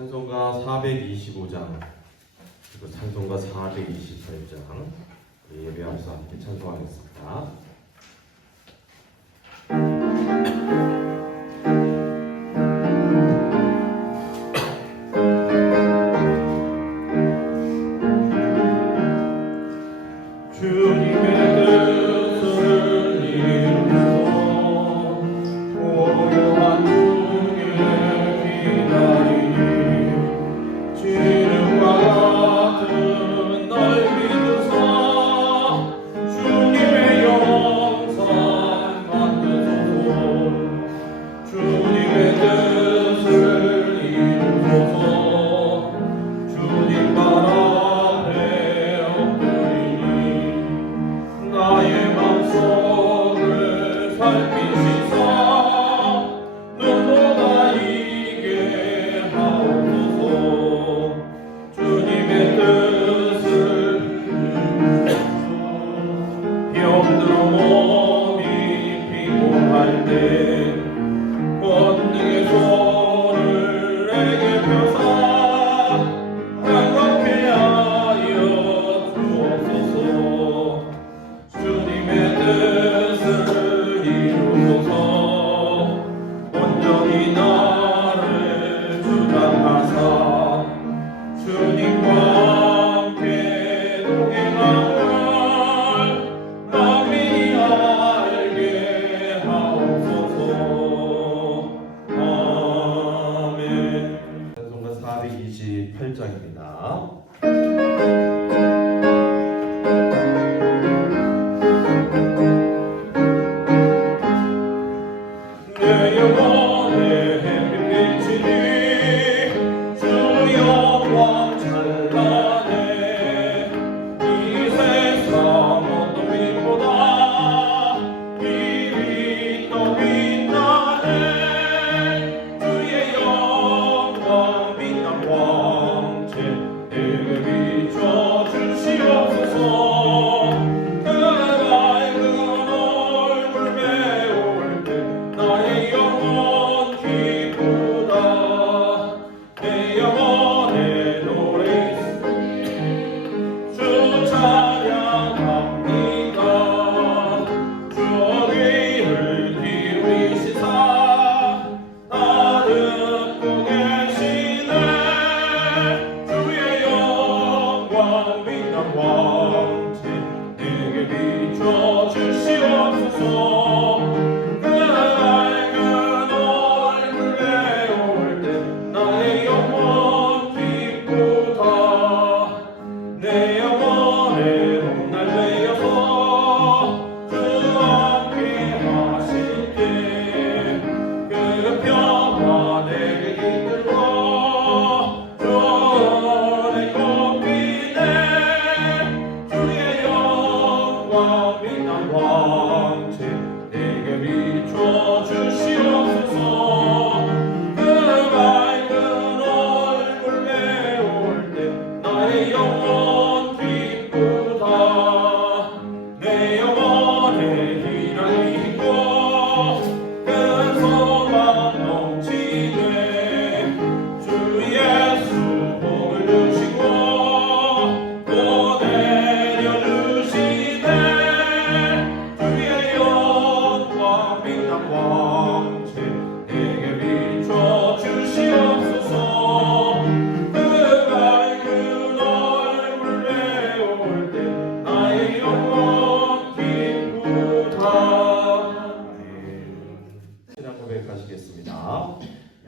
찬송가 425장 그리고 찬송가 428장 예배 앞서 함께 찬송하겠습니다.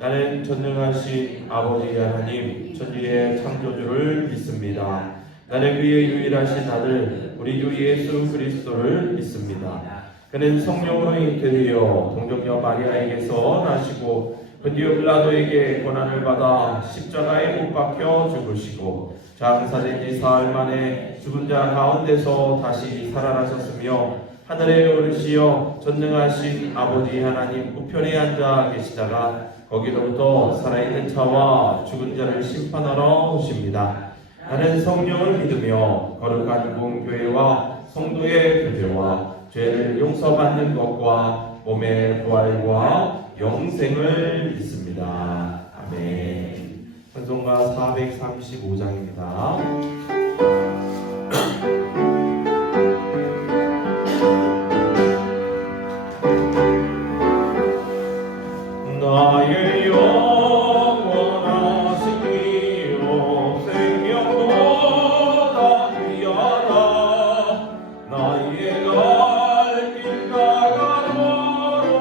나는 전능하신 아버지 하나님 천지의 창조주를 믿습니다. 나는 그의 유일하신 아들 우리 주 예수 그리스도를 믿습니다. 그는 성령으로 잉태되어 동정녀 마리아에게서 나시고 본디오 빌라도에게 고난을 받아 십자가에 못 박혀 죽으시고 장사된 지 사흘 만에 죽은 자 가운데서 다시 살아나셨으며 하늘에 오르시어 전능하신 아버지 하나님 우편에 앉아 계시다가 거기로부터 살아있는 자와 죽은 자를 심판하러 오십니다. 나는 성령을 믿으며 거룩한 공교회와 성도의 교제와 죄를 용서받는 것과 몸의 부활과 영생을 믿습니다. 아멘. 찬송가 435장입니다. 나의 영원하신 이요 생명보다 귀하다. 나의 갈 길 다가도록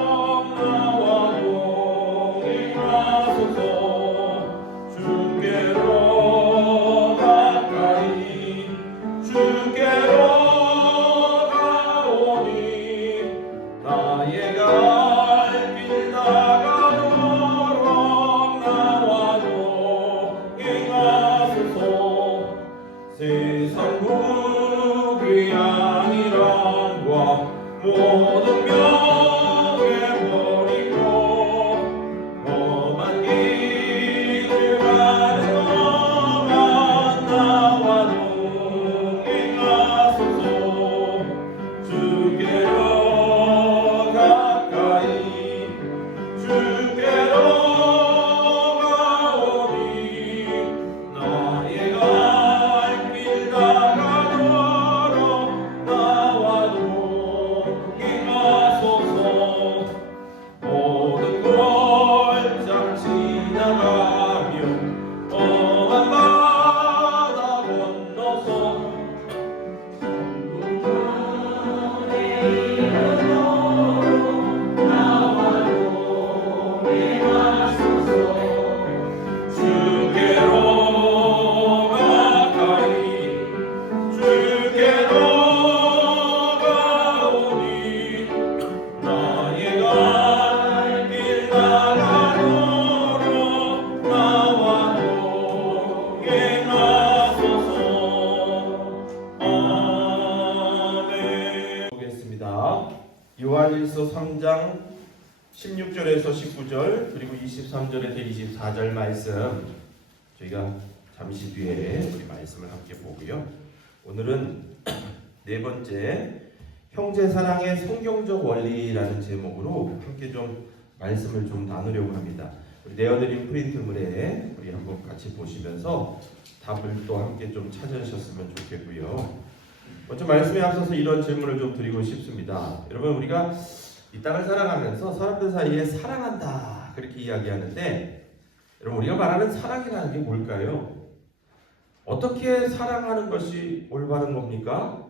나와 동행하소서. 주께로 가까이 주께로 가오니 나의 갈 길 다가도록 나와 동행하소서. 세상 무귀한 이랑과 모든 명예 버리고 험한 길을 가는 너만 나와 동행하소서. 주께로 가까이 주께로 가오니 나의 갈 길 다가도록 나와 동행하소서. 모든 골짝 지나가며 험한 바다 건너서 주께로 가까이 주께로 가오니 나의 갈 길 다가도록 나와 동행하소서. 아멘. 보겠습니다. 요한일서 3장 16절에서 19절 그리고 23절에서 24절 말씀 저희가 잠시 뒤에 우리 말씀을 함께 보고요. 오늘은 네 번째 형제 사랑의 성경적 원리라는 제목으로 함께 좀 말씀을 좀 나누려고 합니다. 우리 내어드린 프린트물에 우리 한번 같이 보시면서 답을 또 함께 좀 찾으셨으면 좋겠고요. 먼저 말씀에 앞서서 이런 질문을 좀 드리고 싶습니다. 여러분, 우리가 이 땅을 살아가면서 사람들 사이에 사랑한다 그렇게 이야기하는데, 여러분, 우리가 말하는 사랑이라는 게 뭘까요? 어떻게 사랑하는 것이 올바른 겁니까?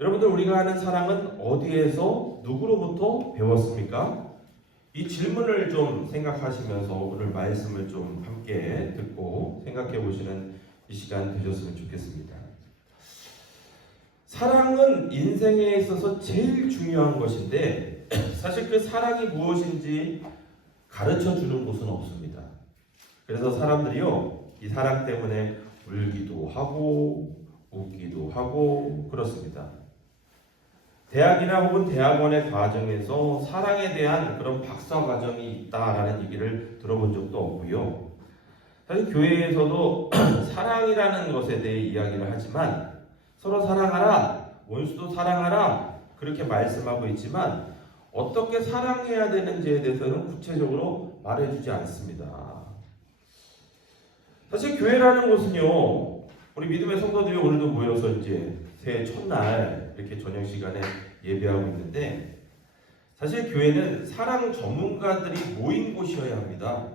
여러분들, 우리가 하는 사랑은 어디에서 누구로부터 배웠습니까? 이 질문을 좀 생각하시면서 오늘 말씀을 좀 함께 듣고 생각해 보시는 이 시간 되셨으면 좋겠습니다. 사랑은 인생에 있어서 제일 중요한 것인데 사실 그 사랑이 무엇인지 가르쳐 주는 곳은 없습니다. 그래서 사람들이요, 이 사랑 때문에 울기도 하고 웃기도 하고 그렇습니다. 대학이나 혹은 대학원의 과정에서 사랑에 대한 그런 박사 과정이 있다라는 얘기를 들어본 적도 없고요. 사실 교회에서도 사랑이라는 것에 대해 이야기를 하지만 서로 사랑하라, 원수도 사랑하라 그렇게 말씀하고 있지만 어떻게 사랑해야 되는지에 대해서는 구체적으로 말해주지 않습니다. 사실 교회라는 곳은요, 우리 믿음의 성도들이 오늘도 모여서 이제 새해 첫날 이렇게 저녁 시간에 예배하고 있는데, 사실 교회는 사랑 전문가들이 모인 곳이어야 합니다.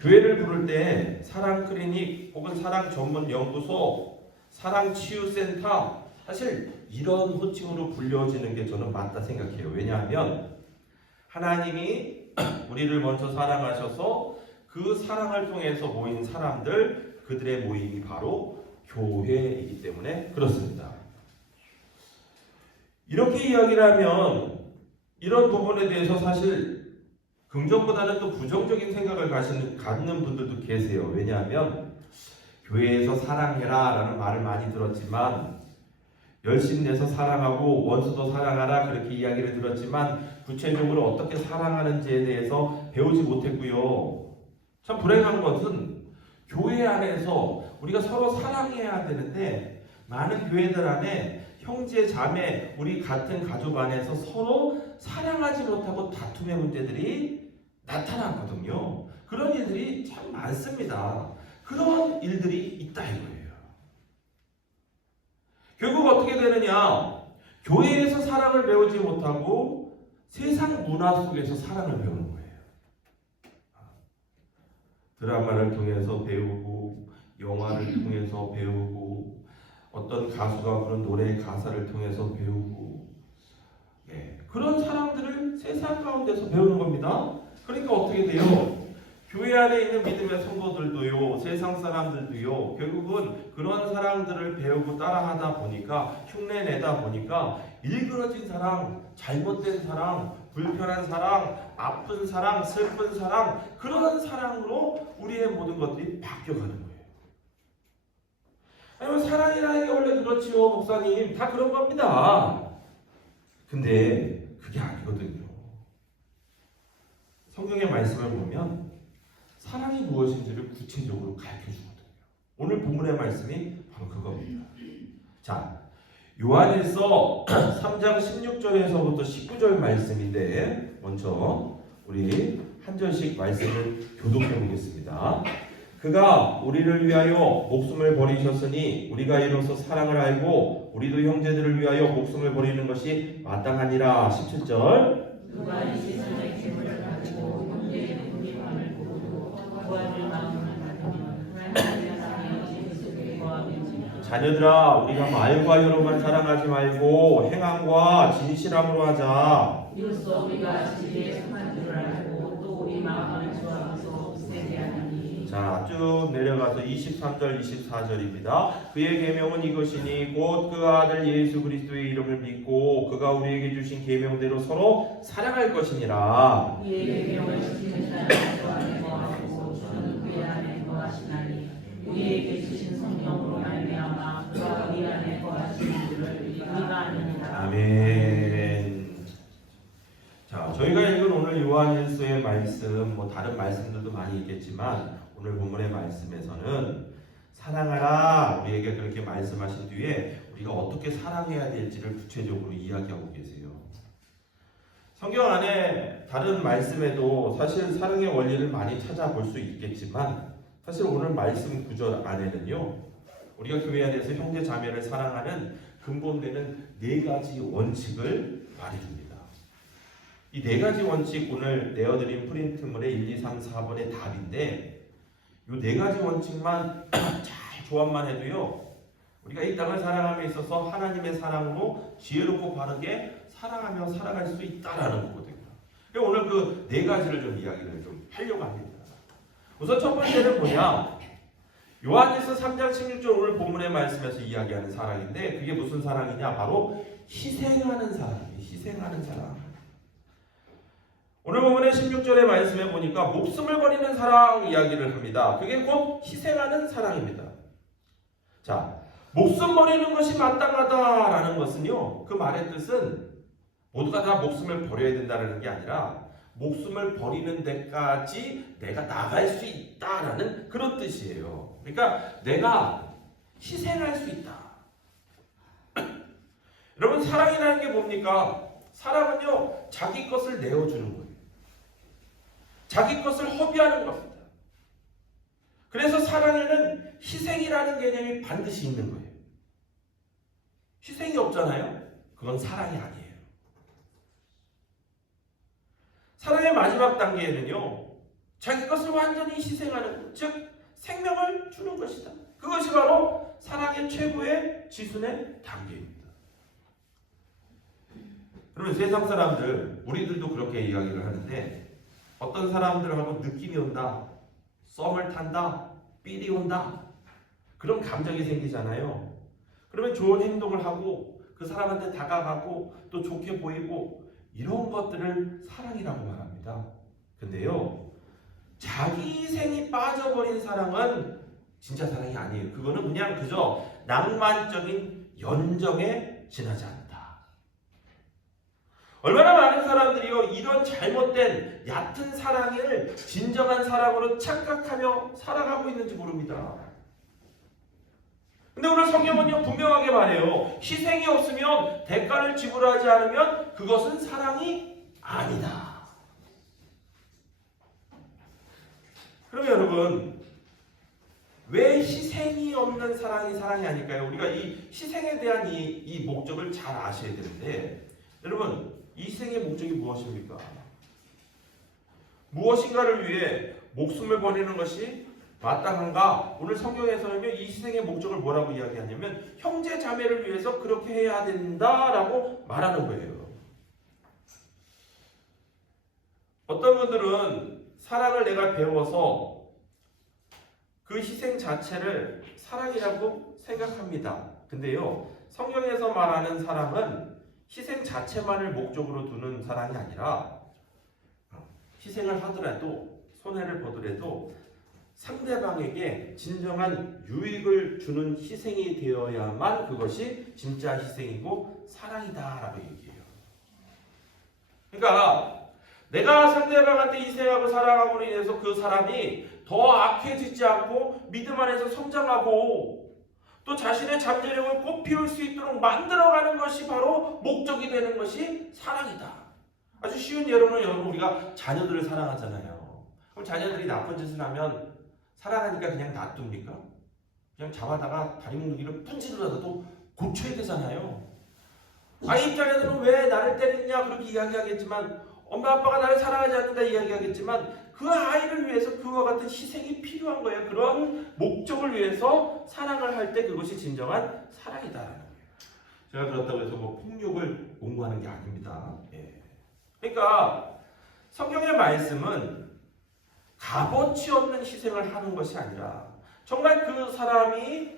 교회를 부를 때 사랑 클리닉 혹은 사랑 전문 연구소, 사랑 치유센터, 사실 이런 호칭으로 불려지는 게 저는 맞다 생각해요. 왜냐하면 하나님이 우리를 먼저 사랑하셔서 그 사랑을 통해서 모인 사람들, 그들의 모임이 바로 교회이기 때문에 그렇습니다. 이렇게 이야기를 하면 이런 부분에 대해서 사실 긍정보다는 또 부정적인 생각을 갖는 분들도 계세요. 왜냐하면 교회에서 사랑해라 라는 말을 많이 들었지만, 열심 내서 사랑하고 원수도 사랑하라 그렇게 이야기를 들었지만 구체적으로 어떻게 사랑하는지에 대해서 배우지 못했고요. 참 불행한 것은 교회 안에서 우리가 서로 사랑해야 되는데 많은 교회들 안에 형제, 자매, 우리 같은 가족 안에서 서로 사랑하지 못하고 다툼의 문제들이 나타나거든요. 그런 일들이 참 많습니다. 그런 일들이 있다 이거예요. 결국 어떻게 되느냐? 교회에서 사랑을 배우지 못하고 세상 문화 속에서 사랑을 배우는 거예요. 드라마를 통해서 배우고 영화를 통해서 배우고 어떤 가수가 부른 노래의 가사를 통해서 배우고 그런 사람들을 세상 가운데서 배우는 겁니다. 그러니까 어떻게 돼요? 교회 안에 있는 믿음의 성도들도요, 세상 사람들도요, 결국은 그런 사람들을 배우고 따라하다 보니까, 흉내내다 보니까 일그러진 사랑, 잘못된 사랑, 불편한 사랑, 아픈 사랑, 슬픈 사랑, 그런 사랑으로 우리의 모든 것들이 바뀌어가는 거예요. 아니면 사랑이라는 게 원래 그렇지요, 목사님. 다 그런 겁니다. 근데 그게 아니거든요. 성경의 말씀을 보면 사랑이 무엇인지를 구체적으로 가르쳐주거든요. 오늘 본문의 말씀이 바로 그겁니다. 자, 요한일서 3장 16절에서부터 19절 말씀인데 먼저 우리 한 절씩 말씀을 교독해 보겠습니다. 그가 우리를 위하여 목숨을 버리셨으니 우리가 이로써 사랑을 알고 우리도 형제들을 위하여 목숨을 버리는 것이 마땅하니라. 17절. 누가 이 세상의 재물을 가지고 형제의 분깃함을 보고 구하는 마음을 가지면 하나님의 사랑이 어찌 속에 거하겠느냐. 자녀들아, 우리가 말과 혀로만 사랑하지 말고 행함과 진실함으로 하자. 이로써 우리가 진리에 속한 줄을 알고 또 우리 마음을 주하면서 세게 하니. 자, 쭉 내려가서 23절, 24절입니다. 그의 계명은 이것이니 곧 그 아들 예수 그리스도의 이름을 믿고 그가 우리에게 주신 계명대로 서로 사랑할 것이니라. 그의 계명을 지키는 자는 그 안에 거하고 저는 그의 안에 거하시나니 우리에게 주신 성령으로 말미암아 그가 우리 안에 거하시는 줄을 우리가 아느니라. 아멘. 자, 저희가 읽은 오늘 요한일서의 말씀, 다른 말씀들도 많이 있겠지만 오늘 본문의 말씀에서는 사랑하라 우리에게 그렇게 말씀하신 뒤에 우리가 어떻게 사랑해야 될지를 구체적으로 이야기하고 계세요. 성경 안에 다른 말씀에도 사실 사랑의 원리를 많이 찾아볼 수 있겠지만 사실 오늘 말씀 구절 안에는요, 우리가 교회 안에서 형제 자매를 사랑하는 근본되는 4가지 원칙을 말해줍니다. 이 4가지 원칙 오늘 내어드린 프린트물의 1, 2, 3, 4번의 답인데 이 4가지 원칙만 잘 조합만 해도요, 우리가 이 땅을 사랑함에 있어서 하나님의 사랑으로 지혜롭고 바르게 사랑하며 살아갈 수 있다라는 거거든요. 그래서 오늘 그 4가지를 좀 이야기를 좀 하려고 합니다. 우선 첫 번째는 뭐냐? 요한일서 3장 16절 오늘 본문의 말씀에서 이야기하는 사랑인데 그게 무슨 사랑이냐? 바로 희생하는 사랑이에요. 희생하는 사랑. 오늘 본문의 16절의 말씀에 보니까 목숨을 버리는 사랑 이야기를 합니다. 그게 곧 희생하는 사랑입니다. 자, 목숨 버리는 것이 마땅하다라는 것은요, 그 말의 뜻은 모두가 다 목숨을 버려야 된다는 게 아니라 목숨을 버리는 데까지 내가 나갈 수 있다라는 그런 뜻이에요. 그러니까 내가 희생할 수 있다. 여러분, 사랑이라는 게 뭡니까? 사랑은요, 자기 것을 내어주는 거예요. 자기 것을 허비하는 겁니다. 그래서 사랑에는 희생이라는 개념이 반드시 있는 거예요. 희생이 없잖아요? 그건 사랑이 아니에요. 사랑의 마지막 단계에는요, 자기 것을 완전히 희생하는 것, 즉 생명을 주는 것이다. 그것이 바로 사랑의 최고의 지순의 단계입니다. 그러면 세상 사람들, 우리들도 그렇게 이야기를 하는데 어떤 사람들하고 느낌이 온다, 썸을 탄다, 삘이 온다, 그런 감정이 생기잖아요. 그러면 좋은 행동을 하고 그 사람한테 다가가고 또 좋게 보이고 이런 것들을 사랑이라고 말합니다. 근데요, 자기 희생이 빠져버린 사랑은 진짜 사랑이 아니에요. 그거는 그냥 그저 낭만적인 연정에 지나지 않는다. 얼마나 많은 사람들이요, 이런 잘못된 얕은 사랑을 진정한 사랑으로 착각하며 살아가고 있는지 모릅니다. 근데 오늘 성경은요, 분명하게 말해요. 희생이 없으면, 대가를 지불하지 않으면 그것은 사랑이 아니다. 그러면 여러분, 왜 희생이 없는 사랑이 사랑이 아닐까요? 우리가 이 희생에 대한 이 목적을 잘 아셔야 되는데, 여러분, 이 희생의 목적이 무엇입니까? 무엇인가를 위해 목숨을 버리는 것이 마땅한가? 오늘 성경에서는요, 이 희생의 목적을 뭐라고 이야기하냐면 형제 자매를 위해서 그렇게 해야 된다라고 말하는 거예요. 어떤 분들은 사랑을 내가 배워서 그 희생 자체를 사랑이라고 생각합니다. 근데요, 성경에서 말하는 사랑은 희생 자체만을 목적으로 두는 사랑이 아니라 희생을 하더라도, 손해를 보더라도 상대방에게 진정한 유익을 주는 희생이 되어야만 그것이 진짜 희생이고 사랑이다라고 얘기해요. 그러니까 내가 상대방한테 희생하고 사랑함으로 인해서 그 사람이 더 악해지지 않고 믿음 안에서 성장하고 또 자신의 잠재력을 꽃피울 수 있도록 만들어가는 것이 바로 목적이 되는 것이 사랑이다. 아주 쉬운 예로는 여러분, 우리가 자녀들을 사랑하잖아요. 그럼 자녀들이 나쁜 짓을 하면 사랑하니까 그냥 놔둡니까? 그냥 잡아다가 다리 뭉둥이를 분질러라도 고쳐야 되잖아요. 아이 입장에서는 왜 나를 때리냐 그렇게 이야기하겠지만, 엄마 아빠가 나를 사랑하지 않는다 이야기하겠지만, 그 아이를 위해서 그와 같은 희생이 필요한 거예요. 그런 목적을 위해서 사랑을 할 때 그것이 진정한 사랑이다라는 거예요. 제가 그렇다고 해서 뭐 폭력을 옹호하는 게 아닙니다. 예. 그러니까 성경의 말씀은 값어치 없는 희생을 하는 것이 아니라 정말 그 사람이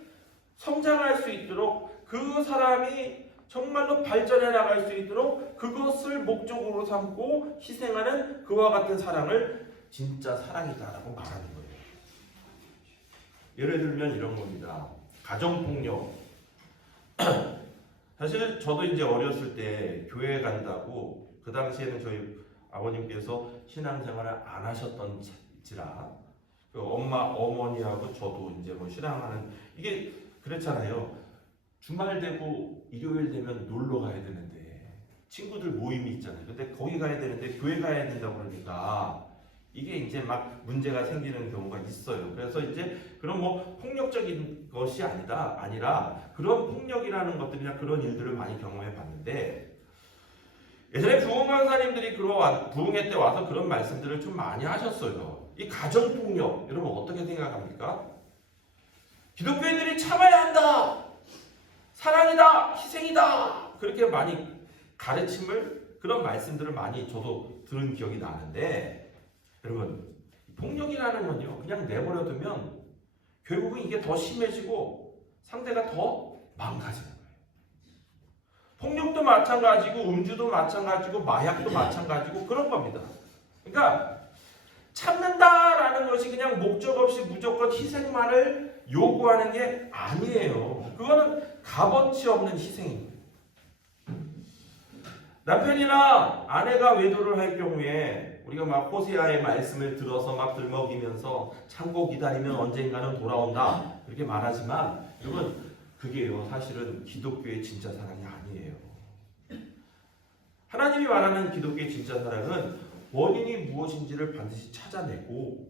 성장할 수 있도록, 그 사람이 정말로 발전해 나갈 수 있도록 그것을 목적으로 삼고 희생하는 그와 같은 사랑을 진짜 사랑이다라고 말하는 거예요. 예를 들면 이런 겁니다. 가정폭력. 사실 저도 이제 어렸을 때 교회 간다고, 그 당시에는 저희 아버님께서 신앙생활을 안 하셨던지라 그 어머니하고 저도 이제 뭐 신앙하는, 이게 그렇잖아요. 주말 되고 일요일 되면 놀러 가야 되는데 친구들 모임이 있잖아요. 근데 거기 가야 되는데 교회 가야 된다고 그러니까 이게 이제 막 문제가 생기는 경우가 있어요. 그래서 이제 그런 뭐 폭력적인 것이 아니라 그런 폭력이라는 것들이나 그런 일들을 많이 경험해 봤는데, 예전에 부흥 강사님들이 부흥회 때 와서 그런 말씀들을 좀 많이 하셨어요. 이 가정폭력, 여러분 어떻게 생각합니까? 기독교인들이 참아야 한다, 사랑이다, 희생이다, 그렇게 많이 가르침을, 그런 말씀들을 많이 저도 들은 기억이 나는데, 여러분 폭력이라는 건요, 그냥 내버려두면 결국은 이게 더 심해지고 상대가 더 망가지는 거예요. 폭력도 마찬가지고 음주도 마찬가지고 마약도 마찬가지고 그런 겁니다. 그러니까 참는다라는 것이 그냥 목적 없이 무조건 희생만을 요구하는 게 아니에요. 그거는 값어치 없는 희생입니다. 남편이나 아내가 외도를 할 경우에 우리가 막 호세아의 말씀을 들어서 막 들먹이면서 참고 기다리면 언젠가는 돌아온다 그렇게 말하지만, 여러분 그게요 사실은 기독교의 진짜 사랑이 아니에요. 하나님이 말하는 기독교의 진짜 사랑은 원인이 무엇인지를 반드시 찾아내고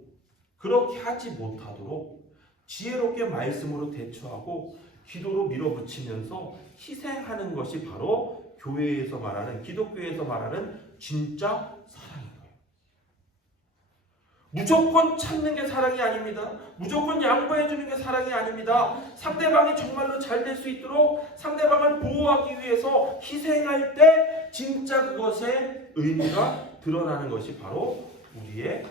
그렇게 하지 못하도록 지혜롭게 말씀으로 대처하고 기도로 밀어붙이면서 희생하는 것이 바로 교회에서 말하는, 기독교에서 말하는 진짜 사랑인 거예요. 무조건 참는 게 사랑이 아닙니다. 무조건 양보해 주는 게 사랑이 아닙니다. 상대방이 정말로 잘 될 수 있도록 상대방을 보호하기 위해서 희생할 때 진짜 그것의 의미가 드러나는 것이 바로 우리의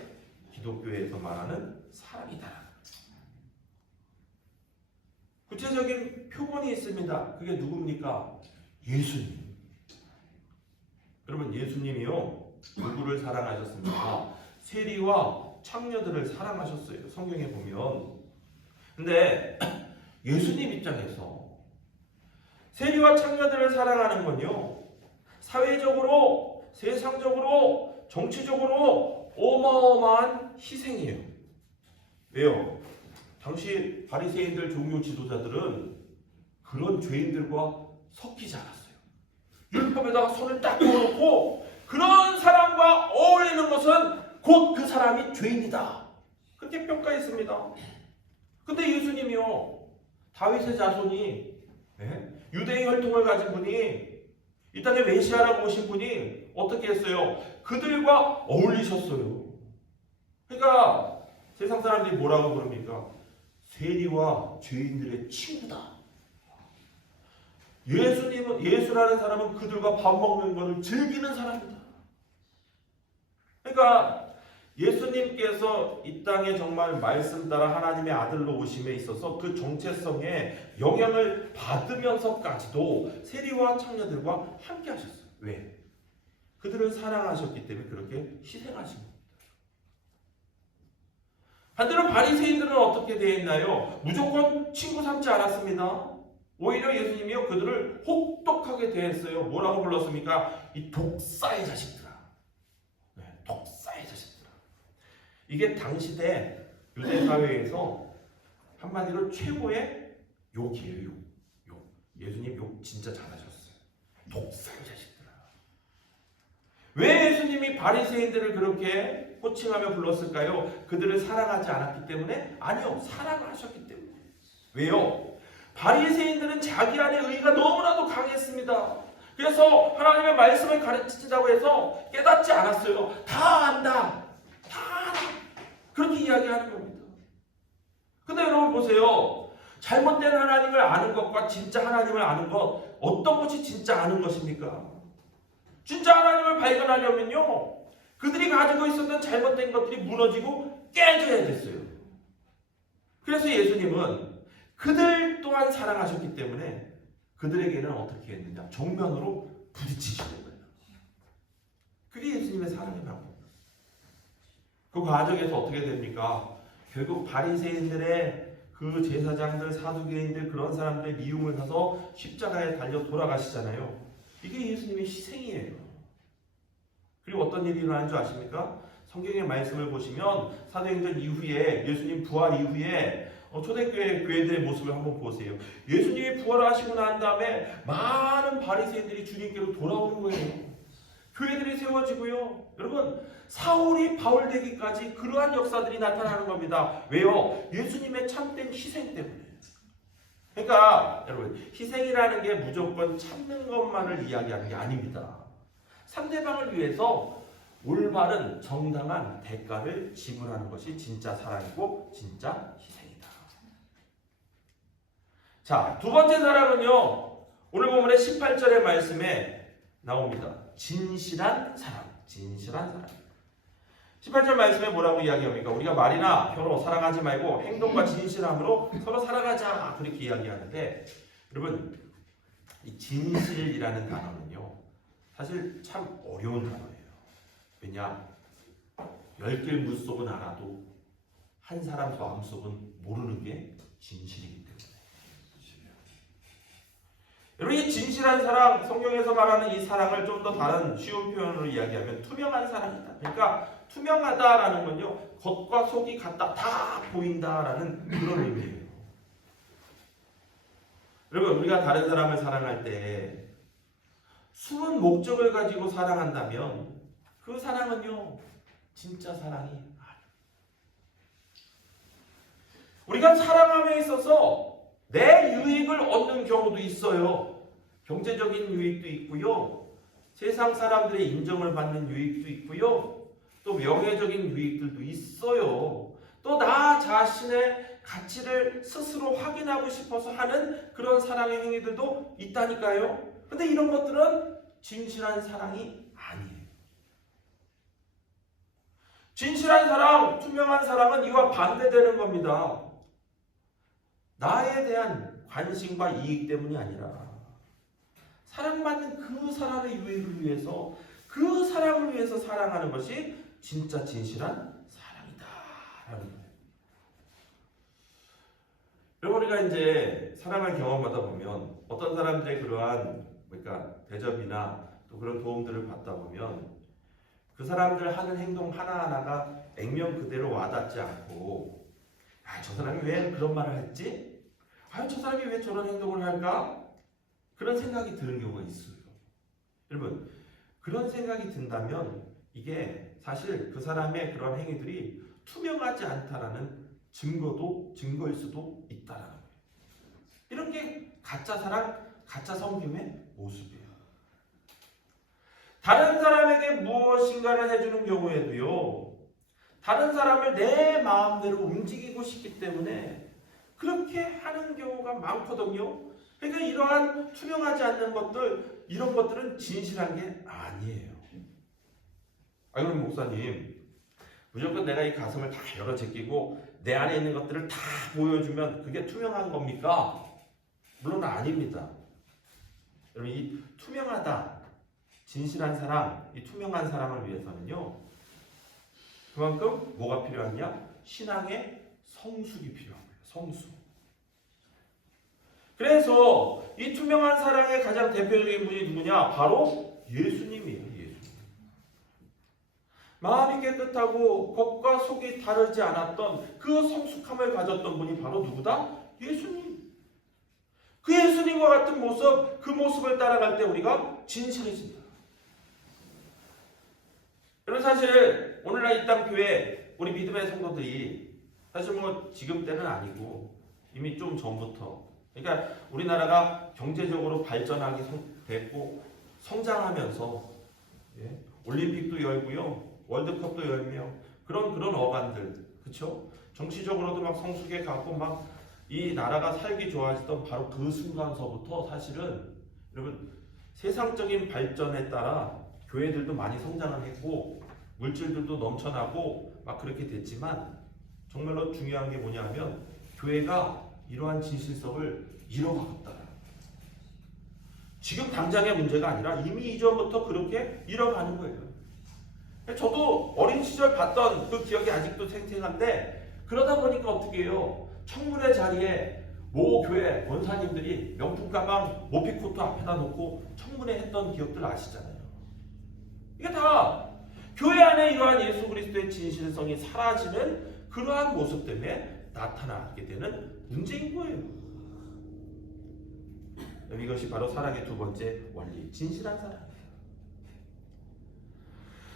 기독교에서 말하는 사랑이다. 구체적인 표본이 있습니다. 그게 누굽니까? 예수님. 여러분 예수님이요 누구를 사랑하셨습니까? 세리와 창녀들을 사랑하셨어요. 성경에 보면. 근데 예수님 입장에서 세리와 창녀들을 사랑하는 건요, 사회적으로, 세상적으로, 정치적으로 어마어마한 희생이에요. 왜요? 당시 바리새인들, 종교 지도자들은 그런 죄인들과 섞이지 않았어요. 율법에다가 손을 딱 놓고 그런 사람과 어울리는 것은 곧 그 사람이 죄인이다. 그렇게 평가했습니다. 근데 예수님이요, 다윗의 자손이, 유대의 혈통을 가진 분이, 이 땅에 메시아라고 오신 분이 어떻게 했어요? 그들과 어울리셨어요. 그러니까 세상 사람들이 뭐라고 부릅니까? 세리와 죄인들의 친구다. 예수라는 사람은 그들과 밥 먹는 것을 즐기는 사람이다. 그러니까 예수님께서 이 땅에 정말 말씀 따라 하나님의 아들로 오심에 있어서 그 정체성에 영향을 받으면서까지도 세리와 창녀들과 함께 하셨어요. 왜? 그들을 사랑하셨기 때문에 그렇게 희생하신 겁니다. 반대로 바리새인들은 어떻게 되어 있나요? 무조건 친구 삼지 않았습니다. 오히려 예수님이요, 그들을 혹독하게 대했어요. 뭐라고 불렀습니까? 이 독사의 자식들아. 독사의 자식들아. 이게 당시대 유대 사회에서 한마디로 최고의 욕이에요. 욕. 예수님 욕 진짜 잘하셨어요. 독사의 자식들아. 왜 예수님이 바리새인들을 그렇게 호칭하며 불렀을까요? 그들을 사랑하지 않았기 때문에? 아니요, 사랑하셨기 때문에. 왜요? 바리새인들은 자기 안에 의가 너무나도 강했습니다. 그래서 하나님의 말씀을 가르치자고 해서 깨닫지 않았어요. 다 안다. 다 알아. 그렇게 이야기하는 겁니다. 근데 여러분 보세요. 잘못된 하나님을 아는 것과 진짜 하나님을 아는 것, 어떤 것이 진짜 아는 것입니까? 진짜 하나님을 발견하려면요, 그들이 가지고 있었던 잘못된 것들이 무너지고 깨져야 됐어요. 그래서 예수님은 그들 또한 사랑하셨기 때문에 그들에게는 어떻게 했느냐? 정면으로 부딪히시는 거예요. 그게 예수님의 사랑의 방법입니다. 그 과정에서 어떻게 됩니까? 결국 바리새인들의 그 제사장들, 사두개인들, 그런 사람들의 미움을 사서 십자가에 달려 돌아가시잖아요. 이게 예수님의 희생이에요. 그리고 어떤 일이 일어나는 줄 아십니까? 성경의 말씀을 보시면 사도행전 이후에, 예수님 부활 이후에 초대교회들의 모습을 한번 보세요. 예수님이 부활하시고 난 다음에 많은 바리새인들이 주님께로 돌아오는 거예요. 교회들이 세워지고요. 여러분, 사울이 바울 되기까지 그러한 역사들이 나타나는 겁니다. 왜요? 예수님의 참된 희생 때문에. 그러니까 여러분, 희생이라는 게 무조건 참는 것만을 이야기하는 게 아닙니다. 상대방을 위해서 올바른 정당한 대가를 지불하는 것이 진짜 사랑이고 진짜 희생이다. 자, 두 번째 사랑은요, 오늘 본문의 18절의 말씀에 나옵니다. 진실한 사랑. 진실한 사랑. 18절 말씀에 뭐라고 이야기합니까? 우리가 말이나 혀로 사랑하지 말고 행동과 진실함으로 서로 사랑하자, 그렇게 이야기하는데, 여러분, 이 진실이라는 단어는요, 사실 참 어려운 단어예요. 왜냐? 10길 물속은 알아도 한 사람 마음속은 모르는 게 진실이기 때문에. 여러분, 이 진실한 사랑, 성경에서 말하는 이 사랑을 좀 더 다른 쉬운 표현으로 이야기하면 투명한 사랑이다. 그러니까 투명하다라는 건요, 겉과 속이 같다, 다 보인다라는 그런 의미예요. 여러분, 우리가 다른 사람을 사랑할 때 숨은 목적을 가지고 사랑한다면 그 사랑은요, 진짜 사랑이 아니에요. 우리가 사랑함에 있어서 내 유익을 얻는 경우도 있어요. 경제적인 유익도 있고요. 세상 사람들의 인정을 받는 유익도 있고요. 또 명예적인 유익들도 있어요. 또 나 자신의 가치를 스스로 확인하고 싶어서 하는 그런 사랑의 행위들도 있다니까요. 근데 이런 것들은 진실한 사랑이 아니에요. 진실한 사랑, 투명한 사랑은 이와 반대되는 겁니다. 나에 대한 관심과 이익 때문이 아니라 사랑받는 그 사람의 유익을 위해서, 그 사람을 위해서 사랑하는 것이 진짜 진실한 사랑이다라는 거예요. 여러분, 우리가 이제 사랑을 경험하다 보면 어떤 사람들의 그러한 대접이나 또 그런 도움들을 받다 보면 그 사람들 하는 행동 하나하나가 액면 그대로 와닿지 않고, 저 사람이 왜 그런 말을 했지? 저 사람이 왜 저런 행동을 할까? 그런 생각이 드는 경우가 있어요. 여러분, 그런 생각이 든다면 이게 사실 그 사람의 그런 행위들이 투명하지 않다라는 증거일 수도 있다라는 거예요. 이런 게 가짜 사랑, 가짜 성김의 모습이에요. 다른 사람에게 무엇인가를 해주는 경우에도요, 다른 사람을 내 마음대로 움직이고 싶기 때문에 그렇게 하는 경우가 많거든요. 그러니까 이러한 투명하지 않는 것들, 이런 것들은 진실한 게 아니에요. 그럼 목사님, 무조건 내가 이 가슴을 다 열어 제끼고 내 안에 있는 것들을 다 보여주면 그게 투명한 겁니까? 물론 아닙니다. 여러분, 이 투명하다, 진실한 사람, 이 투명한 사람을 위해서는요, 그만큼 뭐가 필요하냐? 신앙의 성숙이 필요한 거예요. 성숙. 그래서 이 투명한 사랑의 가장 대표적인 분이 누구냐? 바로 예수님이에요. 예수님. 마음이 깨끗하고 겉과 속이 다르지 않았던 그 성숙함을 가졌던 분이 바로 누구다? 예수님. 그 예수님과 같은 모습, 그 모습을 따라갈 때 우리가 진실해진다. 여러분, 사실 오늘날 이 땅 교회 우리 믿음의 성도들이 사실 뭐 지금 때는 아니고 이미 좀 전부터, 그러니까 우리나라가 경제적으로 발전하기 됐고 성장하면서 올림픽도 열고요, 월드컵도 열며 그런 어간들, 그렇죠? 정치적으로도 막 성숙해 가고 막 이 나라가 살기 좋아지던 바로 그 순간서부터 사실은 여러분 세상적인 발전에 따라 교회들도 많이 성장을 했고 물질들도 넘쳐나고 막 그렇게 됐지만 정말로 중요한 게 뭐냐면 교회가 이러한 진실성을 잃어갔다. 지금 당장의 문제가 아니라 이미 이전부터 그렇게 잃어가는 거예요. 저도 어린 시절 봤던 그 기억이 아직도 생생한데, 그러다 보니까 어떻게 해요? 청문회 자리에 모 교회 원사님들이 명품 가방 모피코트 앞에다 놓고 청문회 했던 기억들 아시잖아요. 이게 다 교회 안에 이러한 예수 그리스도의 진실성이 사라지는 그러한 모습 때문에 나타나게 되는 문제인 거예요. 이것이 바로 사랑의 두 번째 원리, 진실한 사랑이에요.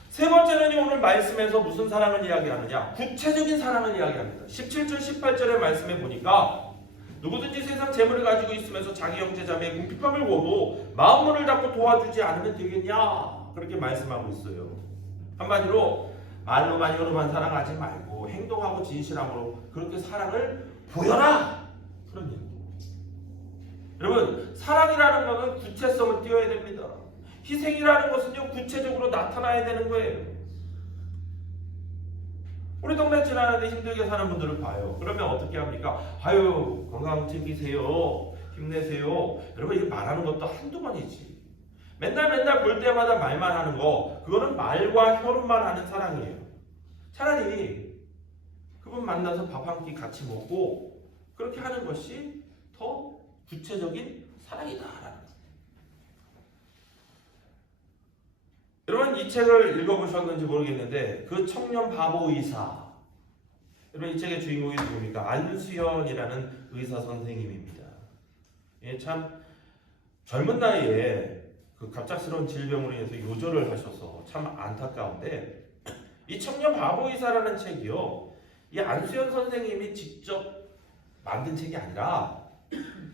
세 번째는 오늘 말씀에서 무슨 사랑을 이야기하느냐? 구체적인 사랑을 이야기합니다. 17절 18절의 말씀에 보니까 누구든지 세상 재물을 가지고 있으면서 자기 형제 자매의 궁핍함을 보고 마음문을 닫고 도와주지 않으면 되겠냐? 그렇게 말씀하고 있어요. 한마디로 말로만 사랑하지 말고 행동하고 진실함으로 그렇게 사랑을 보여라! 그런 얘기. 여러분, 사랑이라는 것은 구체성을 띄어야 됩니다. 희생이라는 것은요, 구체적으로 나타나야 되는 거예요. 우리 동네 지나는데 힘들게 사는 분들을 봐요. 그러면 어떻게 합니까? 아유, 건강 챙기세요, 힘내세요. 여러분, 이거 말하는 것도 한두 번이지. 맨날 볼 때마다 말만 하는 거, 그거는 말과 혀로만 하는 사랑이에요. 차라리 그분 만나서 밥 한 끼 같이 먹고 그렇게 하는 것이 더 구체적인 사랑이다라는 거예요. 여러분, 이 책을 읽어보셨는지 모르겠는데 그 청년 바보 의사, 여러분 이 책의 주인공이 누굽니까? 안수연이라는 의사 선생님입니다. 예, 참 젊은 나이에 그 갑작스러운 질병으로 인해서 요절을 하셔서 참 안타까운데, 이 청년 바보 의사라는 책이요, 이 안수연 선생님이 직접 만든 책이 아니라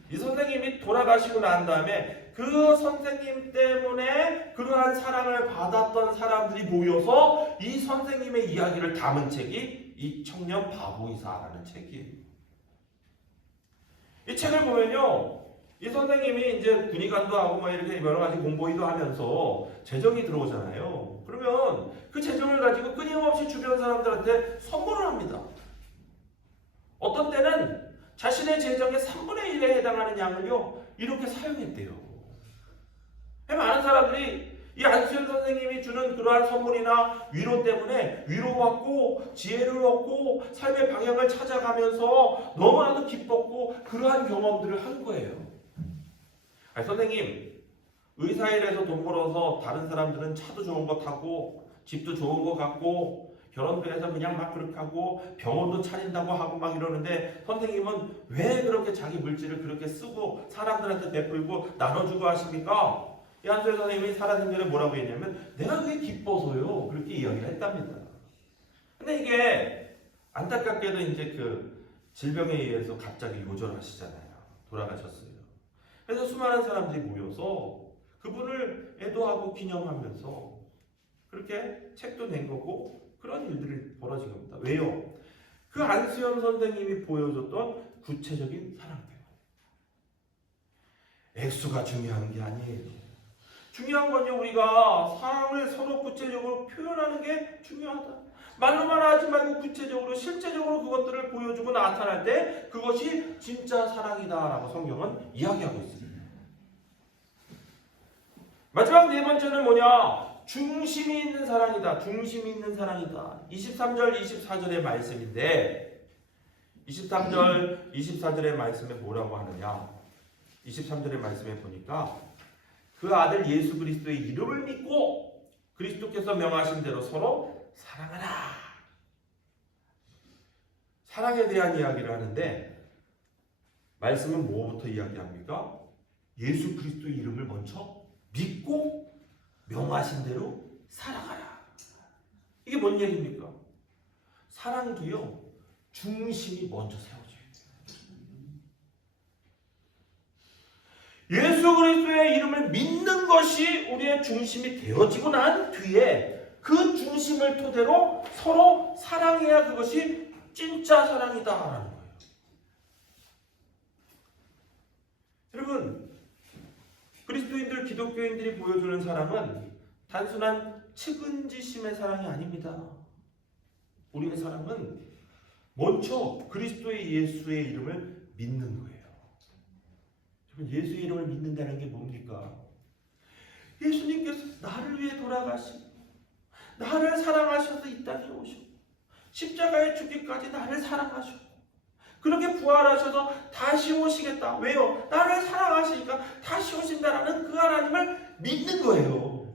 이 선생님이 돌아가시고 난 다음에 그 선생님 때문에 그러한 사랑을 받았던 사람들이 모여서 이 선생님의 이야기를 담은 책이 이 청년 바보이사라는 책이에요. 이 책을 보면요, 이 선생님이 이제 군의관도 하고 막 이렇게 여러 가지 공보위도 하면서 재정이 들어오잖아요. 그러면 그 재정을 가지고 끊임없이 주변 사람들한테 선물을 합니다. 어떤 때는 자신의 재정의 3분의 1에 해당하는 양을요, 이렇게 사용했대요. 많은 사람들이 이 안수연 선생님이 주는 그러한 선물이나 위로 때문에 위로받고 지혜를 얻고 삶의 방향을 찾아가면서 너무나도 기뻤고 그러한 경험들을 한 거예요. 아니, 선생님, 의사일에서 돈 벌어서 다른 사람들은 차도 좋은 거 타고 집도 좋은 거 갖고 결혼도 해서 그냥 막 그렇게 하고 병원도 차린다고 하고 막 이러는데, 선생님은 왜 그렇게 자기 물질을 그렇게 쓰고 사람들한테 베풀고 나눠주고 하십니까? 이 안수연 선생님이 살아생전에 뭐라고 했냐면, 내가 그게 기뻐서요, 그렇게 이야기를 했답니다. 근데 이게 안타깝게도 이제 그 질병에 의해서 갑자기 요절하시잖아요. 돌아가셨어요. 그래서 수많은 사람들이 모여서 그분을 애도하고 기념하면서 그렇게 책도 낸 거고 그런 일들이 벌어진 겁니다. 왜요? 그 안수현 선생님이 보여줬던 구체적인 사랑배우. 액수가 중요한 게 아니에요. 중요한 건요, 우리가 사랑을 서로 구체적으로 표현하는 게 중요하다. 말로만 하지 말고 구체적으로 실제적으로 그것들을 보여주고 나타날 때 그것이 진짜 사랑이다라고 성경은 이야기하고 있습니다. 마지막 네 번째는 뭐냐? 중심이 있는 사랑이다. 중심이 있는 사랑이다. 23절, 24절의 말씀인데 23절, 24절의 말씀에 뭐라고 하느냐? 23절의 말씀에 보니까 그 아들 예수 그리스도의 이름을 믿고 그리스도께서 명하신 대로 서로 사랑하라. 사랑에 대한 이야기를 하는데 말씀은 뭐부터 이야기합니까? 예수 그리스도의 이름을 먼저 믿고 명하신 대로 사랑하라. 이게 뭔 얘기입니까? 사랑도요, 중심이 먼저 세워져요. 예수 그리스도의 이름을 믿는 것이 우리의 중심이 되어지고 난 뒤에 그 중심을 토대로 서로 사랑해야 그것이 진짜 사랑이다라는 거예요. 여러분, 그리스도인들, 기독교인들이 보여주는 사랑은 단순한 측은지심의 사랑이 아닙니다. 우리의 사랑은 먼저 그리스도의 예수의 이름을 믿는 거예요. 예수의 이름을 믿는다는 게 뭡니까? 예수님께서 나를 위해 돌아가시고 나를 사랑하셔서 이 땅에 오시고 십자가에 죽기까지 나를 사랑하시고 그렇게 부활하셔서 다시 오시겠다. 왜요? 나를 사랑하시니까 다시 오신다라는 그 하나님을 믿는 거예요.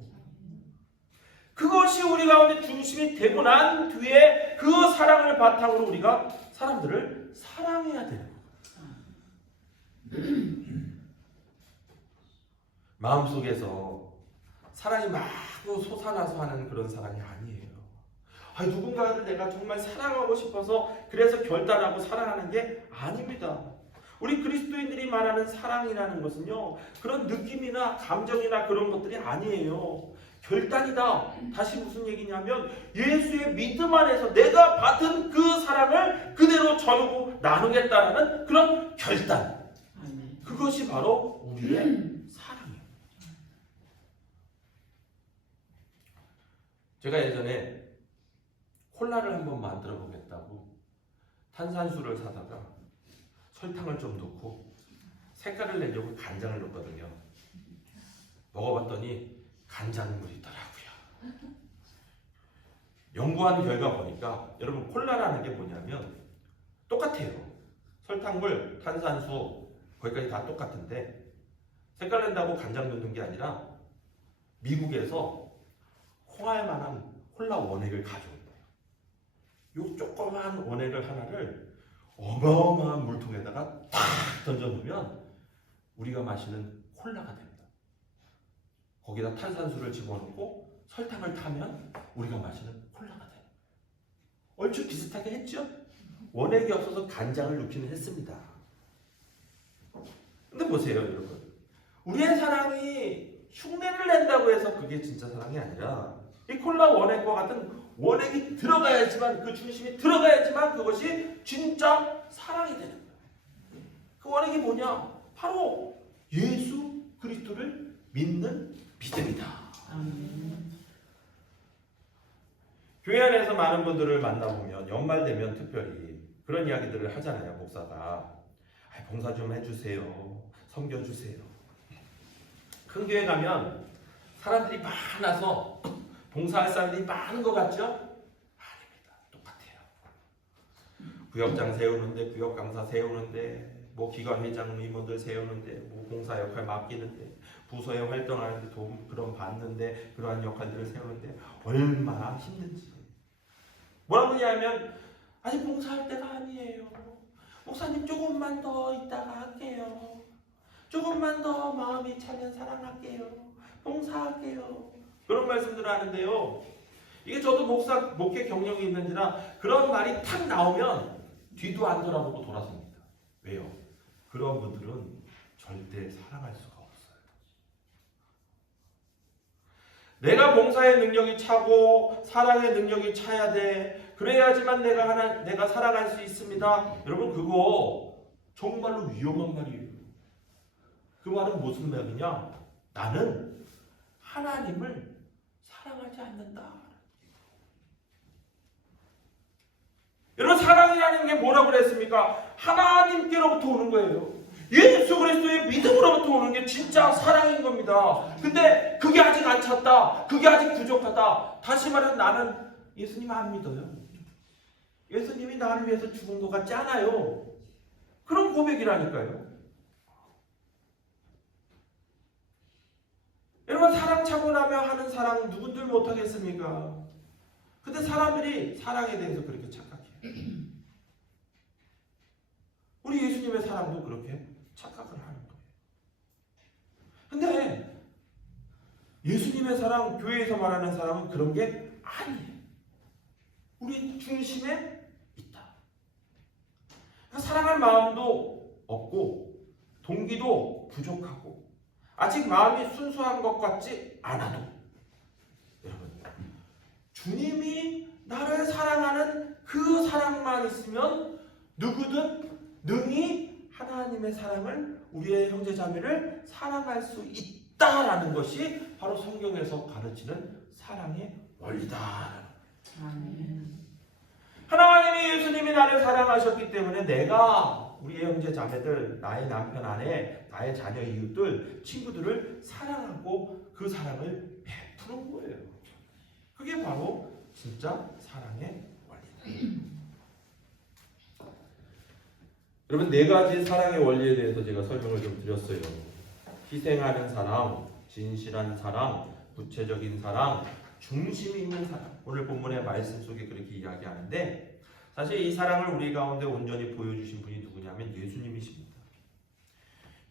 그것이 우리 가운데 중심이 되고 난 뒤에 그 사랑을 바탕으로 우리가 사람들을 사랑해야 돼요. 마음속에서 사랑이 마구 솟아나서 하는 그런 사랑이 아니에요. 누군가를 내가 정말 사랑하고 싶어서 그래서 결단하고 사랑하는 게 아닙니다. 우리 그리스도인들이 말하는 사랑이라는 것은요, 그런 느낌이나 감정이나 그런 것들이 아니에요. 결단이다. 다시 무슨 얘기냐면 예수의 믿음 안에서 내가 받은 그 사랑을 그대로 전하고 나누겠다는 그런 결단. 그것이 바로 우리의 사랑이에요. 제가 예전에 콜라를 한번 만들어 보겠다고 탄산수를 사다가 설탕을 좀 넣고 색깔을 내려고 간장을 넣었거든요. 먹어봤더니 간장물이더라고요. 연구한 결과 보니까 여러분 콜라라는 게 뭐냐면 똑같아요. 설탕물, 탄산수 거기까지 다 똑같은데 색깔 낸다고 간장 넣는 게 아니라 미국에서 콩알만한 콜라 원액을 가져온 거예요. 요 조그만 원액을 하나를 어마어마한 물통에다가 탁 던져놓으면 우리가 마시는 콜라가 됩니다. 거기다 탄산수를 집어넣고 설탕을 타면 우리가 마시는 콜라가 돼요. 얼추 비슷하게 했죠? 원액이 없어서 간장을 넣기는 했습니다. 근데 보세요, 여러분. 우리의 사랑이 흉내를 낸다고 해서 그게 진짜 사랑이 아니라 이 콜라 원액과 같은 원액이 들어가야지만, 그 중심이 들어가야지만 그것이 진짜 사랑이 되는 거예요. 그 원액이 뭐냐? 바로 예수 그리스도를 믿는 믿음이다. 교회 안에서 많은 분들을 만나보면 연말 되면 특별히 그런 이야기들을 하잖아요. 목사가 봉사 좀 해주세요. 섬겨주세요. 큰 교회 가면 사람들이 많아서 봉사할 사람들이 많은 것 같죠? 아닙니다. 똑같아요. 구역장 세우는데, 구역 강사 세우는데, 뭐 기관 회장 임원들 세우는데, 뭐 봉사 역할 맡기는데, 부서에 활동하는데 도움 그런 받는데, 그러한 역할들을 세우는데 얼마나 힘든지. 뭐라고 하냐면 아직 봉사할 때가 아니에요. 목사님 조금만 더 있다가 할게요. 조금만 더 마음이 차면 사랑할게요. 봉사할게요. 그런 말씀들을 하는데요. 이게 저도 목회 경력이 있는지라 그런 말이 탁 나오면 뒤도 안 돌아보고 돌아섭니다. 왜요? 그런 분들은 절대 사랑할 수가 없어요. 내가 봉사의 능력이 차고 사랑의 능력이 차야 돼. 그래야지만 내가 살아갈 수 있습니다. 여러분 그거 정말로 위험한 말이에요. 그 말은 무슨 말이냐? 나는 하나님을 사랑하지 않는다. 여러분 사랑이라는 게 뭐라고 그랬습니까? 하나님께로부터 오는 거예요. 예수 그리스도의 믿음으로부터 오는 게 진짜 사랑인 겁니다. 근데 그게 아직 안 찼다. 그게 아직 부족하다. 다시 말해 나는 예수님 안 믿어요. 예수님이 나를 위해서 죽은 것 같지 않아요. 그런 고백이라니까요. 여러분 사랑 차고 나면 하는 사랑 누군들 못하겠습니까? 근데 사람들이 사랑에 대해서 그렇게 착각해요. 우리 예수님의 사랑도 그렇게 착각을 하는 거예요. 근데 예수님의 사랑, 교회에서 말하는 사랑은 그런 게 아니에요. 우리 중심에 있다. 그러니까 사랑할 마음도 없고 동기도 부족하고 아직 마음이 순수한 것 같지 않아도 여러분 주님이 나를 사랑하는 그 사랑만 있으면 누구든 능히 하나님의 사랑을 우리의 형제자매를 사랑할 수 있다라는 것이 바로 성경에서 가르치는 사랑의 원리다. 아멘. 하나님이 예수님이 나를 사랑하셨기 때문에 내가 우리의 형제자매들, 나의 남편, 아내, 나의 자녀, 이웃들, 친구들을 사랑하고 그 사랑을 베푸는 거예요. 그게 바로 진짜 사랑의 원리다. 여러분 네 가지 사랑의 원리에 대해서 제가 설명을 좀 드렸어요. 희생하는 사랑, 진실한 사랑, 구체적인 사랑, 중심 있는 사랑. 오늘 본문의 말씀 속에 그렇게 이야기하는데 사실 이 사랑을 우리 가운데 온전히 보여주신 분이 누구냐면 예수님이십니다.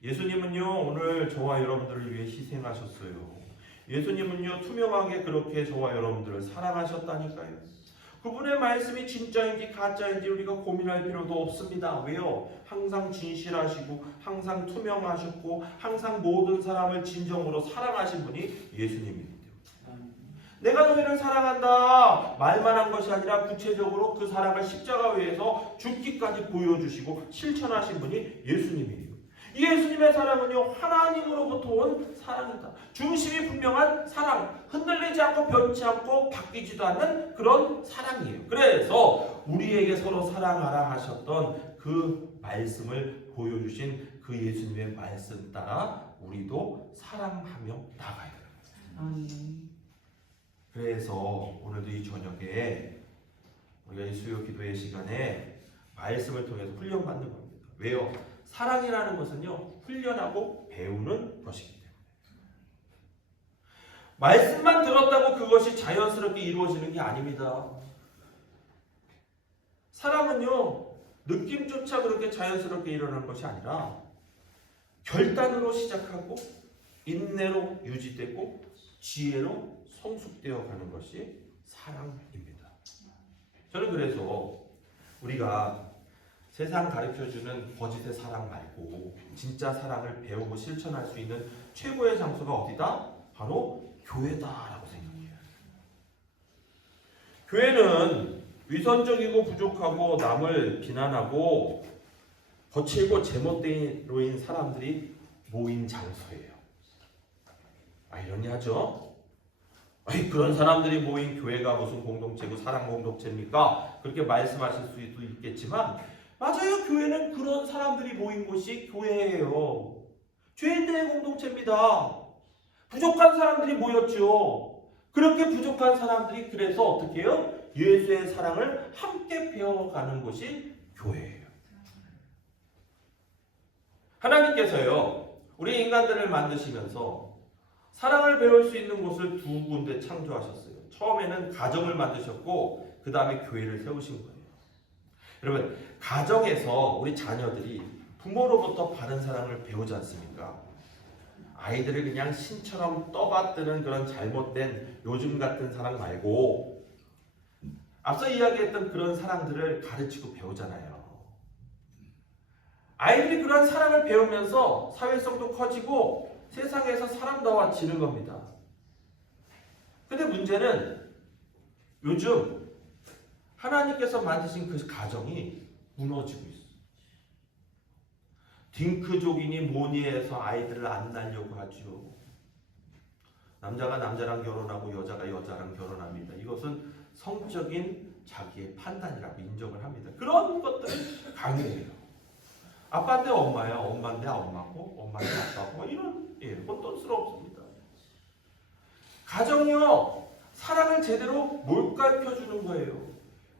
예수님은요 오늘 저와 여러분들을 위해 희생하셨어요. 예수님은요 투명하게 그렇게 저와 여러분들을 사랑하셨다니까요. 그분의 말씀이 진짜인지 가짜인지 우리가 고민할 필요도 없습니다. 왜요? 항상 진실하시고 항상 투명하셨고 항상 모든 사람을 진정으로 사랑하신 분이 예수님입니다. 내가 너희를 사랑한다 말만 한 것이 아니라 구체적으로 그 사랑을 십자가 위에서 죽기까지 보여주시고 실천하신 분이 예수님이에요. 이 예수님의 사랑은요 하나님으로부터 온 사랑이다. 중심이 분명한 사랑, 흔들리지 않고 변치 않고 바뀌지도 않는 그런 사랑이에요. 그래서 우리에게 서로 사랑하라 하셨던 그 말씀을 보여주신 그 예수님의 말씀 따라 우리도 사랑하며 나가야 돼요. 아멘. 그래서 오늘도 이 저녁에 우리가 이 수요 기도의 시간에 말씀을 통해서 훈련받는 겁니다. 왜요? 사랑이라는 것은요 훈련하고 배우는 것이기 때문에 말씀만 들었다고 그것이 자연스럽게 이루어지는 게 아닙니다. 사랑은요 느낌조차 그렇게 자연스럽게 일어나는 것이 아니라 결단으로 시작하고 인내로 유지되고 지혜로 성숙되어 가는 것이 사랑입니다. 저는 그래서 우리가 세상 가르쳐주는 거짓의 사랑 말고 진짜 사랑을 배우고 실천할 수 있는 최고의 장소가 어디다? 바로 교회다라고 생각해요. 교회는 위선적이고 부족하고 남을 비난하고 거칠고 제멋대로인 사람들이 모인 장소예요. 아이러니하죠? 그런 사람들이 모인 교회가 무슨 공동체고 사랑 공동체입니까? 그렇게 말씀하실 수도 있겠지만 맞아요. 교회는 그런 사람들이 모인 곳이 교회예요. 죄인들의 공동체입니다. 부족한 사람들이 모였죠. 그렇게 부족한 사람들이 그래서 어떻게 해요? 예수의 사랑을 함께 배워가는 곳이 교회예요. 하나님께서요 우리 인간들을 만드시면서 사랑을 배울 수 있는 곳을 두 군데 창조하셨어요. 처음에는 가정을 만드셨고 그 다음에 교회를 세우신 거예요. 여러분 가정에서 우리 자녀들이 부모로부터 바른 사랑을 배우지 않습니까? 아이들을 그냥 신처럼 떠받드는 그런 잘못된 요즘 같은 사랑 말고 앞서 이야기했던 그런 사랑들을 가르치고 배우잖아요. 아이들이 그러한 사랑을 배우면서 사회성도 커지고 세상에서 사람다워지는 겁니다. 근데 문제는 요즘 하나님께서 만드신 그 가정이 무너지고 있어요. 딩크족이니 뭐니 해서 아이들을 안 낳으려고 하죠. 남자가 남자랑 결혼하고 여자가 여자랑 결혼합니다. 이것은 성적인 자기의 판단이라고 인정을 합니다. 그런 것들을 강요해요. 아빠인데 엄마야, 엄마인데 엄마고, 엄마인데 아빠고, 이런 혼돈스럽습니다. 가정이요, 사랑을 제대로 몰가르쳐주는 거예요.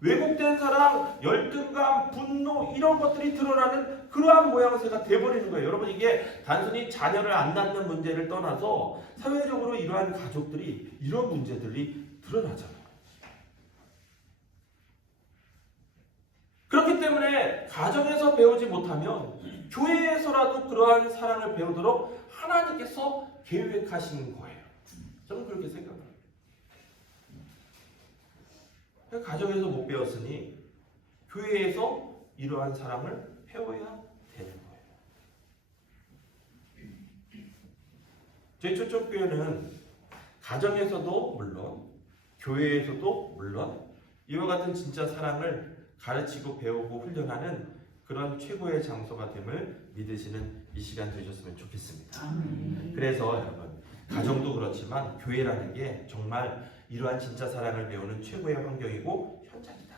왜곡된 사랑, 열등감, 분노 이런 것들이 드러나는 그러한 모양새가 돼버리는 거예요. 여러분, 이게 단순히 자녀를 안 낳는 문제를 떠나서 사회적으로 이러한 가족들이 이런 문제들이 드러나잖아요. 그렇기 때문에 가정에서 배우지 못하면 교회에서라도 그러한 사랑을 배우도록 하나님께서 계획하시는 거예요. 저는 그렇게 생각합니다. 가정에서 못 배웠으니 교회에서 이러한 사랑을 배워야 되는 거예요. 저희 초청교회는 가정에서도 물론 교회에서도 물론 이와 같은 진짜 사랑을 가르치고 배우고 훈련하는 그런 최고의 장소가 됨을 믿으시는 이 시간 되셨으면 좋겠습니다. 그래서 여러분, 가정도 그렇지만 교회라는 게 정말 이러한 진짜 사랑을 배우는 최고의 환경이고 현장이다.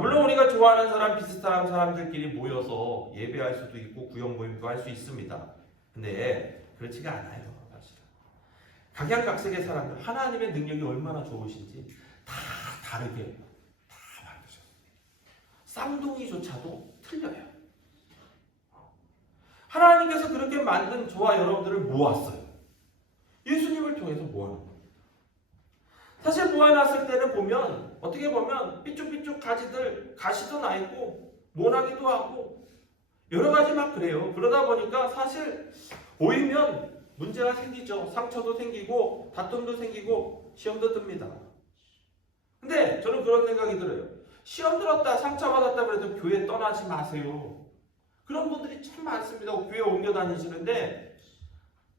물론 우리가 좋아하는 사람, 비슷한 사람들끼리 모여서 예배할 수도 있고 구역 모임도 할 수 있습니다. 근데 그렇지가 않아요. 사실은 각양각색의 사람들, 하나님의 능력이 얼마나 좋으신지 다 다르게 다 만드셨어요. 쌍둥이조차도 틀려요. 하나님께서 그렇게 만든 저와 여러분들을 모았어요. 예수님을 통해서 모아놓은 거예요. 사실 모아놨을 때는 보면 어떻게 보면 삐쭉삐쭉 가시도 나 있고 모나기도 하고 여러 가지 막 그래요. 그러다 보니까 사실 보이면 문제가 생기죠. 상처도 생기고 다툼도 생기고 시험도 듭니다. 근데 저는 그런 생각이 들어요. 시험 들었다, 상처받았다 그래도 교회 떠나지 마세요. 그런 분들이 참 많습니다. 교회 옮겨 다니시는데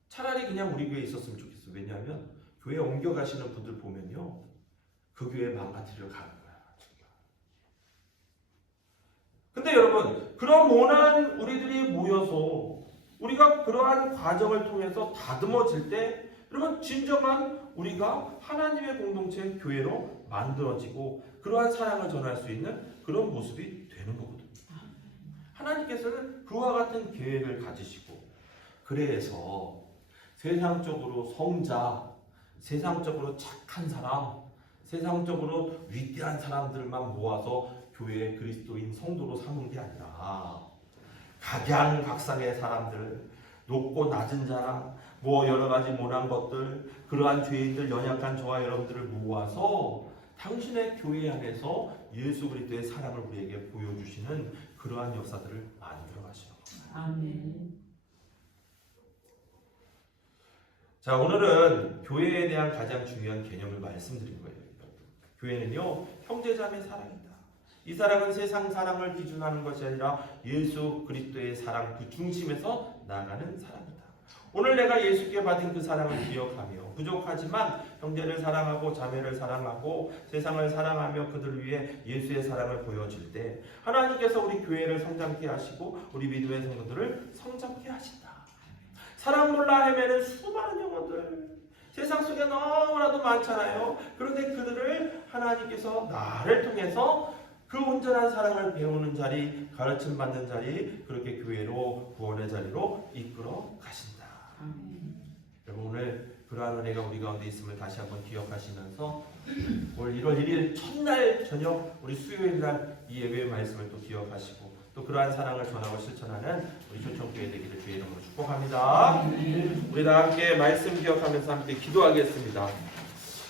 차라리 그냥 우리 교회에 있었으면 좋겠어요. 왜냐하면 교회 옮겨 가시는 분들 보면요, 그 교회 망가뜨리러 가는 거야. 근데 여러분, 그런 모난 우리들이 모여서 우리가 그러한 과정을 통해서 다듬어질 때 여러분, 진정한 우리가 하나님의 공동체 교회로 만들어지고 그러한 사랑을 전할 수 있는 그런 모습이 되는 거거든요. 하나님께서는 그와 같은 계획을 가지시고, 그래서 세상적으로 성자, 세상적으로 착한 사람, 세상적으로 위대한 사람들만 모아서 교회의 그리스도인 성도로 삼은 게 아니라 각양각색의 사람들, 높고 낮은 사람, 여러 가지 모난 것들, 그러한 죄인들, 연약한 저와 여러분들을 모아서 당신의 교회 안에서 예수 그리스도의 사랑을 우리에게 보여주시는 그러한 역사들을 만들어 가시는 겁니다. 아멘. 자, 오늘은 교회에 대한 가장 중요한 개념을 말씀드린 거예요. 교회는요, 형제자매 사랑이다. 이 사랑은 세상 사랑을 기준하는 것이 아니라 예수 그리스도의 사랑, 그 중심에서 나아가는 사랑이다. 오늘 내가 예수께 받은 그 사랑을 기억하며 부족하지만 형제를 사랑하고 자매를 사랑하고 세상을 사랑하며 그들을 위해 예수의 사랑을 보여줄 때 하나님께서 우리 교회를 성장케 하시고 우리 믿음의 성도들을 성장케 하신다. 사랑 몰라 헤매는 수많은 영혼들, 세상 속에 너무나도 많잖아요. 그런데 그들을 하나님께서 나를 통해서 그 온전한 사랑을 배우는 자리, 가르침 받는 자리, 그렇게 교회로, 구원의 자리로 이끌어 가신다. 여러분, 오늘 그러한 은혜가 우리 가운데 있음을 다시 한번 기억하시면서 올 1월 1일 첫날 저녁 우리 수요일 날 이 예배의 말씀을 또 기억하시고 또 그러한 사랑을 전하고 실천하는 우리 초청교회 되기를 주의 이름으로 축복합니다. 우리 다 함께 말씀 기억하면서 함께 기도하겠습니다.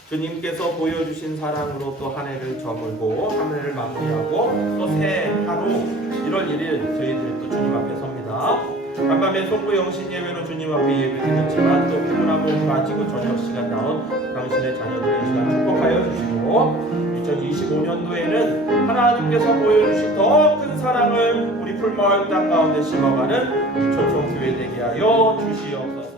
주님께서 보여주신 사랑으로 또 한 해를 저물고 한 해를 마무리하고 또 새 하루 1월 1일 저희들이 또 주님 앞에 섭니다. 간밤에 송구 영신 예배로 주님 앞에 예배드렸지만 또 흥분하고 가지고 저녁 시간 나온 당신의 자녀들의 시간 축복하여 주시고 2025년도에는 하나님께서 보여주신 더 큰 사랑을 우리 풀마을 땅 가운데 심어가는 천총교회 되게 하여 주시옵소서.